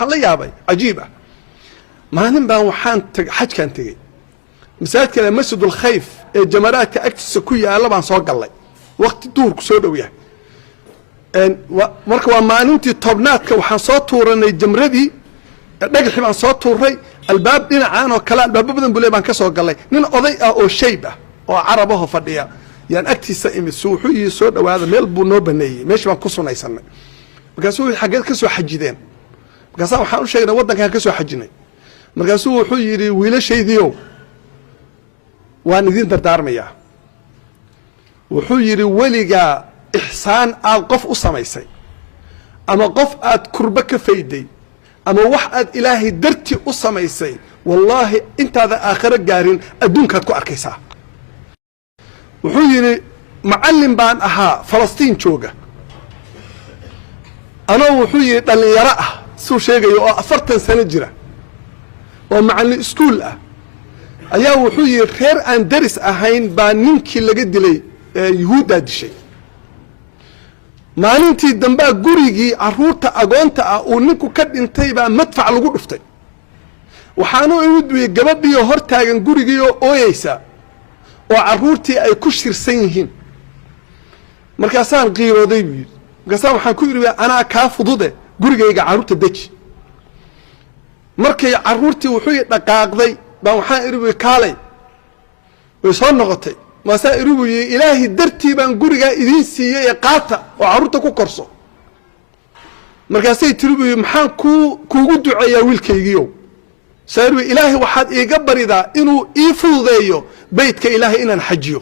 حلا يابي عجيبة ما نبى وحان حج كان تجي مساعد كذا مسجد الخيف الجمرات كأكت السكوية الله ما نصوق الله وقت الدور كسود وياه مركوا ما ننتي طبنات كوحان صوت ورنا الجمرة دي نجح ما صوت وري الباب دينا عانه كلا الباب بدن بقول ما نكسوق الله نين قضية أو شيبة أو عربه فديا يعني أكت السئم السوحي صود وهذا ميل بنور بني مش ما كسرنا يسمى بقاسوا حاجات كسوا حجدين markaasaan waxaan u sheegnay waddankan ka soo xajinay markaasuu wuxuu yidhi wiilashaydiiow waan idin dardaarmayaa wuxuu yidhi weligaa ixsaan aad qof u samaysay ama qof aad kurba ka fayday ama wax aad ilaahay dartii u samaysay wallaahi intaada aakhiro gaarin adduunkaad ku arkaysaa wuxuu yidhi macallin baan ahaa falastiin jooga anoo wuxuu yidhi dhallinyaro ah suu sheegayo oo 40 sano jira oo macallin iskuul ah ayaa wuxuu yiri reer aan daris ahayn baa ninkii laga dilay yuhuudda dishay maalintii dambe gurigii caruurta agoonta ah oo ninku ka dhintay baa madfac lagu dhuftay waxaanu u duway gabadhii hor taagan gurigii oo ooyaysa oo caruurtii ay ku shirsan yihiin markaasaan qiirooday buu markaasaan waxaan ku yiri ana ka fudude gurigayga caruurta deji markay caruurtii wuxuu dhaqaaqday baa waxaan iribu kaalay way soo noqotay maasaa iribu ilaahi dartii baan guriga idin siiyay qaata oo caruurta ku korso markaasay tiribu maxaan kuugu duceeyaa wiilkaygiiyo saaribu ilaahi waxaad iiga baridaa inuu ii fududeeyo beydka ilaahi inaan xajiyo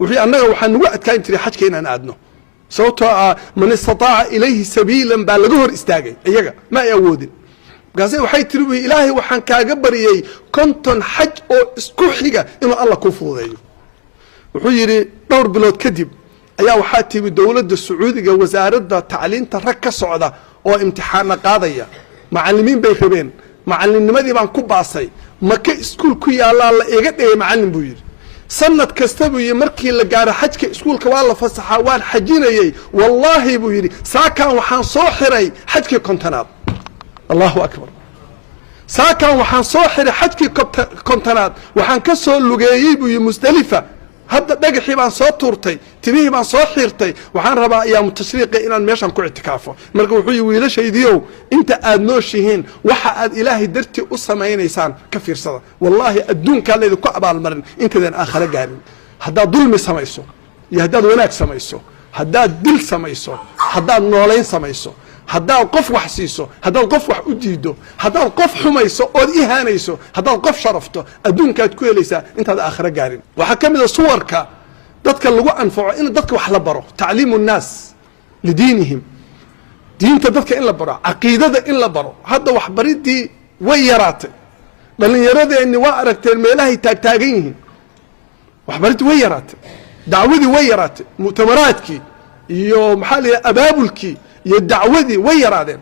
wixii annaga waxaan nagu adkaan jiray xajka inaan aadno sababtoo man istataaca ilayhi sabiilan baa laga hor istaagay iyaga ma ay awoodin markaasay waxay tiri ilaahay waxaan kaaga bariyey 50 xaj oo isku xiga inuu alla ku fududeeyo wuxuu yiri dhowr bilood kadib ayaa waxaa timi dawladda Sacuudiga wasaaradda tacliinta rag ka socda oo imtixaan qaadaya macallimiin bay rabeen macallinimadii baan ku baasay maka iskuul ku yaala la iga dhigay macallin buu yiri sanad kasta buu yiri markii la gaaro xajka iskuulka waa la fasaxa waan xajinayay wallahi buu yiri saakan waxaan soo xiray xajkii kontanaad Allahu akbar saakan waxaan soo xiray xajkii kontanaad waxaan ka soo lugeeyay buu yiri Musdalifa hadda dhagaxii baan soo tuurtay tibihii baan soo xiirtay waxaan rabaa ayaa mutashriiqa inaan meeshan ku itikaafo marka wuxuu yiri wiilashaydiyow inta aad nooshihiin waxa aad ilaahay dartii u sameeynaysan ka fiirsada wallahi adduunka leeyahay ku abaal marin intadan aakhira gaarin hadda dulmi samayso iyo hadda wanaag samayso hadda dil samayso hadda nooleyn samayso hadda qof wax siiso hadda qof wax u diido hadda qof xumayso oo ihaanayso hadda qof sharafto adduunkaad ku helaysaa intaad aakhira gaarin waxa kamid ah suwarka dadka lagu anfaco in dadka wax la baro taaliimu naas lidiinihim diinta dadka in la baro aqeedada in la baro hadda wax baridii way yaraatay dhalinyaradeenni waa aragteen meelahay taagtaagan yihiin wax baridii way yaraatay dacwadii way yaraatay mu'tamaraadkii iyo maxaa la abaabulkii iyo dacwadii way yaraadeen